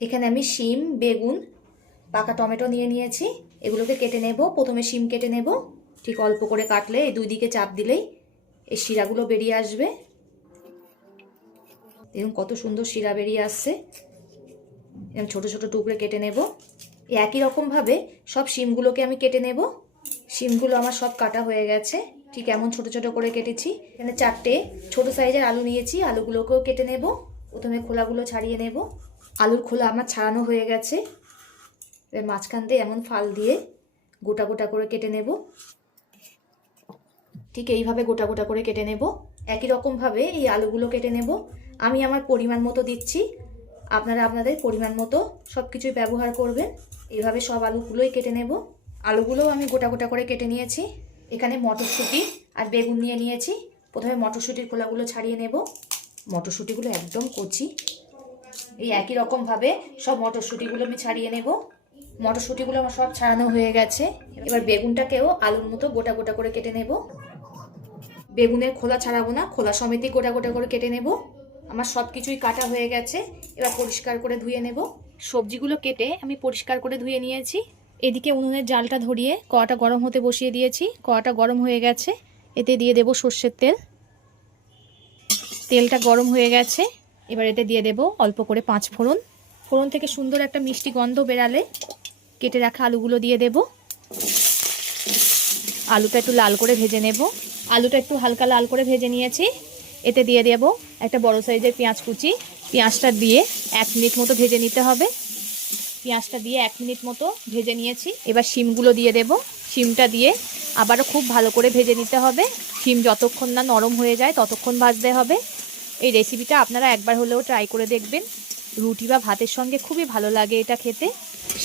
এখানে আমি শিম, বেগুন, পাকা টমেটো নিয়ে নিয়েছি। এগুলোকে কেটে নেব। প্রথমে শিম কেটে নেব। ঠিক অল্প করে কাটলে এই দুই দিকে চাপ দিলেই এই শিরাগুলো বেরিয়ে আসবে। দেখুন কত সুন্দর শিরা বেরিয়ে আসছে। এরকম ছোট ছোট টুকরে কেটে নেব। একই রকমভাবে সব শিমগুলোকে আমি কেটে নেব। শিমগুলো আমার সব কাটা হয়ে গেছে। ঠিক এমন ছোট ছোট করে কেটেছি। এখানে 4টে ছোট সাইজের আলু নিয়েছি। আলুগুলোকেও কেটে নেব। প্রথমে খোলাগুলো ছাড়িয়ে নেব। আলুর খোলা আমার ছাড়ানো হয়ে গেছে। এর মাঝখান দিয়ে এমন ফাল দিয়ে গোটা গোটা করে কেটে নেব। ঠিক এইভাবে গোটা গোটা করে কেটে নেব। একই রকমভাবে এই আলুগুলো কেটে নেব। আমি আমার পরিমাণ মতো দিচ্ছি, আপনারা আপনাদের পরিমাণ মতো সব কিছুই ব্যবহার করবেন। এইভাবে সব আলুগুলোই কেটে নেব। আলুগুলোও আমি গোটা গোটা করে কেটে নিয়েছি। এখানে মটরশুঁটি আর বেগুন নিয়ে নিয়েছি। প্রথমে মটরশুঁটির খোলাগুলো ছাড়িয়ে নেব। মটরশুঁটিগুলো একদম কচি। এই একই রকমভাবে সব মটরশুঁটিগুলো আমি ছাড়িয়ে নেব। মটরশুঁটিগুলো আমার সব ছাড়ানো হয়ে গেছে। এবার বেগুনটাকেও আলুর মতো গোটা গোটা করে কেটে নেব। বেগুনের খোলা ছাড়াবো না, খোলা সমেতই গোটা গোটা করে কেটে নেব। আমার সব কিছুই কাটা হয়ে গেছে। এবার পরিষ্কার করে ধুয়ে নেব। সবজিগুলো কেটে আমি পরিষ্কার করে ধুয়ে নিয়েছি। এদিকে উনুনের জালটা ধরিয়ে কড়াটা গরম হতে বসিয়ে দিয়েছি। কড়াটা গরম হয়ে গেছে। এতে দিয়ে দেব সর্ষের তেল। তেলটা গরম হয়ে গেছে। এবার এতে দিয়ে দেব অল্প করে 5 ফোড়ন। ফোড়ন থেকে সুন্দর একটা মিষ্টি গন্ধ বেরালে কেটে রাখা আলুগুলো দিয়ে দেব। আলুটা একটু লাল করে ভেজে নেব। আলুটা একটু হালকা লাল করে ভেজে নিয়েছি। এতে দিয়ে দেব একটা বড় সাইজের পেঁয়াজ কুচি। পেঁয়াজটা দিয়ে 1 মিনিট মতো ভেজে নিতে হবে। পেঁয়াজটা দিয়ে 1 মিনিট মতো ভেজে নিয়েছি। এবার শিমগুলো দিয়ে দেব। শিমটা দিয়ে আবারও খুব ভালো করে ভেজে নিতে হবে। শিম যতক্ষণ না নরম হয়ে যায় ততক্ষণ ভাজতে হবে। এই রেসিপিটা আপনারা একবার হলেও ট্রাই করে দেখবেন। রুটি বা ভাতের সঙ্গে খুবই ভালো লাগে এটা খেতে।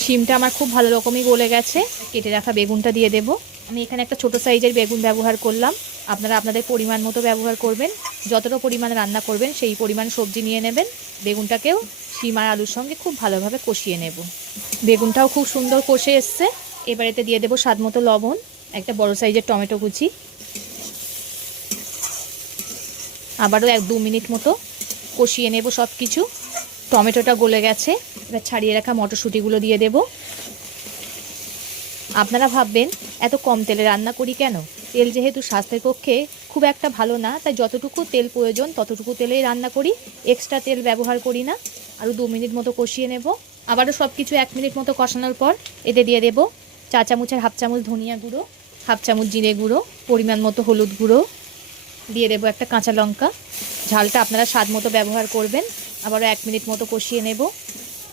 শিমটা আমার খুব ভালো রকমই গলে গেছে। কেটে রাখা বেগুনটা দিয়ে দেব। আমি এখানে একটা ছোট সাইজের বেগুন ব্যবহার করলাম। আপনারা আপনাদের পরিমাণ মতো ব্যবহার করবেন। যতটা পরিমাণে রান্না করবেন সেই পরিমাণ সবজি নিয়ে নেবেন। বেগুনটাকেও শিম আর আলুর সঙ্গে খুব ভালোভাবে কষিয়ে নেব। বেগুনটাও খুব সুন্দর কষে এসছে। এবার এতে দিয়ে দেবো স্বাদ মতো লবণ, একটা বড় সাইজের টমেটো কুচি। আবারও 1-2 মিনিট মতো কষিয়ে নেব সব কিছু। টমেটোটা গলে গেছে। এবার ছাড়িয়ে রাখা মটরশুঁটিগুলো দিয়ে দেব। আপনারা ভাববেন এত কম তেলে রান্না করি কেন? তেল যেহেতু স্বাস্থ্যের পক্ষে খুব একটা ভালো না, তাই যতটুকু তেল প্রয়োজন ততটুকু তেলেই রান্না করি। এক্সট্রা তেল ব্যবহার করি না। আরও 2 মিনিট মতো কষিয়ে নেব। আবারও সব কিছু 1 মিনিট মতো কষানোর পর এতে দিয়ে দেব 4 চামচের 1/2 চামচ ধনিয়া গুঁড়ো, 1/2 চামচ জিরে গুঁড়ো, পরিমাণ মতো হলুদ গুঁড়ো, দিয়ে দেব একটা কাঁচা লঙ্কা। ঝালটা আপনারা স্বাদ মতো ব্যবহার করবেন। আবারও 1 মিনিট মতো কষিয়ে নেব।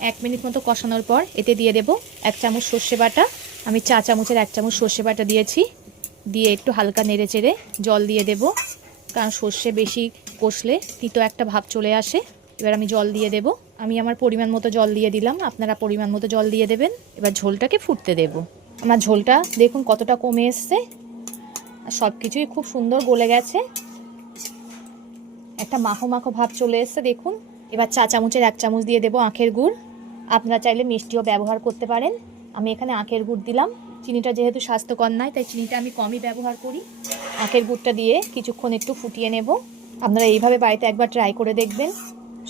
1 মিনিট মতো কষানোর পর এতে দিয়ে দেব 1 চামচ সর্ষে বাটা। আমি 4 চামচের 1 চামচ সর্ষে বাটা দিয়েছি। দিয়ে একটু হালকা নেড়ে চেড়ে জল দিয়ে দেব, কারণ সর্ষে বেশি কষলে তিতো একটা ভাব চলে আসে। এবার আমি জল দিয়ে দেব। আমি আমার পরিমাণ মতো জল দিয়ে দিলাম। আপনারা পরিমাণ মতো জল দিয়ে দেবেন। এবার ঝোলটাকে ফুটতে দেব। আমার ঝোলটা দেখুন কতটা কমে এসছে। আর সব কিছুই খুব সুন্দর গলে গেছে। একটা মাখো মাখো ভাব চলে এসছে দেখুন। এবার 4 চামচের 1 চামচ দিয়ে দেব আখের গুড়। আপনারা চাইলে মিষ্টিও ব্যবহার করতে পারেন। আমি এখানে আখের গুড় দিলাম। চিনিটা যেহেতু স্বাস্থ্যকর নয় তাই চিনিটা আমি কমই ব্যবহার করি। আখের গুড়টা দিয়ে কিছুক্ষণ একটু ফুটিয়ে নেব। আপনারা এইভাবে বাড়িতে একবার ট্রাই করে দেখবেন।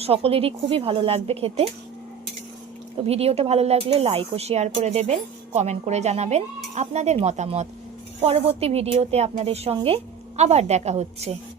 সকলেরই খুবই ভালো লাগবে খেতে। তো ভিডিওটা ভালো লাগলে লাইক ও শেয়ার করে দেবেন। কমেন্ট করে জানাবেন আপনাদের মতামত। পরবর্তী ভিডিওতে আপনাদের সঙ্গে আবার দেখা হচ্ছে।